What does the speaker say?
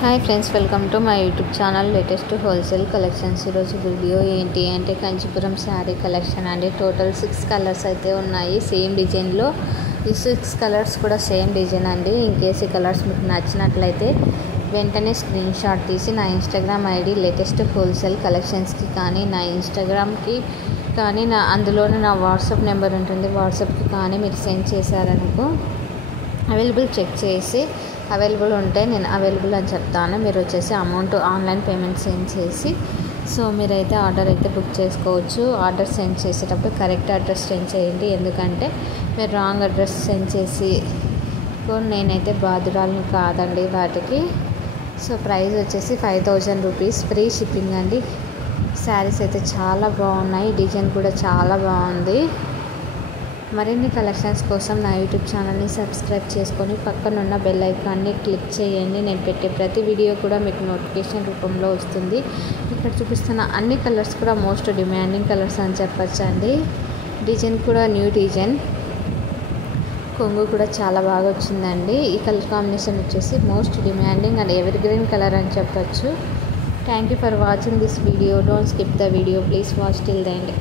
Hi friends, welcome to my YouTube channel latest wholesale collections. ఈరోజు video ఏంటి అంటే Kanchipuram sari collection అండి. టోటల్ 6 కలర్స్ అయితే ఉన్నాయి సేమ్ డిజైన్లో. ఈ 6 కలర్స్ కూడా సేమ్ డిజైన్ అండి. ఇన్కేస్ ఈ కలర్స్ మీకు నచ్చినట్లయితే వెంటనే స్క్రీన్ షాట్ తీసి నా ఇన్స్టాగ్రామ్ ఐడి లేటెస్ట్ హోల్సేల్ కలెక్షన్స్కి కానీ, నా ఇన్స్టాగ్రామ్కి కానీ, అందులోనే నా వాట్సాప్ నెంబర్ ఉంటుంది, వాట్సాప్కి కానీ మీరు సెండ్ చేశారనుకో అవైలబుల్ చెక్ చేసి అవైలబుల్ ఉంటే నేను అవైలబుల్ అని చెప్తాను. మీరు వచ్చేసి అమౌంట్ ఆన్లైన్ పేమెంట్ సెండ్ చేసి మీరైతే ఆర్డర్ అయితే బుక్ చేసుకోవచ్చు. ఆర్డర్ సెండ్ చేసేటప్పుడు కరెక్ట్ అడ్రస్ సెండ్ చేయండి, ఎందుకంటే మీరు రాంగ్ అడ్రస్ సెండ్ చేసి నేనైతే బాధురాలను కాదండి వాటికి. ప్రైస్ వచ్చేసి 5000 రూపీస్, ఫ్రీ షిప్పింగ్ అండి. శారీస్ అయితే చాలా బాగున్నాయి, డిజైన్ కూడా చాలా బాగుంది. మరిన్ని కలెక్షన్స్ కోసం నా యూట్యూబ్ ఛానల్ని సబ్స్క్రైబ్ చేసుకొని పక్కనున్న బెల్ ఐకాన్ని క్లిక్ చేయండి. నేను పెట్టే ప్రతి వీడియో కూడా మీకు నోటిఫికేషన్ రూపంలో వస్తుంది. ఇక్కడ చూపిస్తున్న అన్ని కలర్స్ కూడా మోస్ట్ డిమాండింగ్ కలర్స్ అని చెప్పచ్చు అండి. డిజైన్ కూడా న్యూ డిజైన్, కొంగు కూడా చాలా బాగా వచ్చిందండి. ఈ కలర్ కాంబినేషన్ వచ్చేసి most demanding and ever green colour అని చెప్పచ్చు. Thank you for watching this video. Don't skip the video, please watch till the end.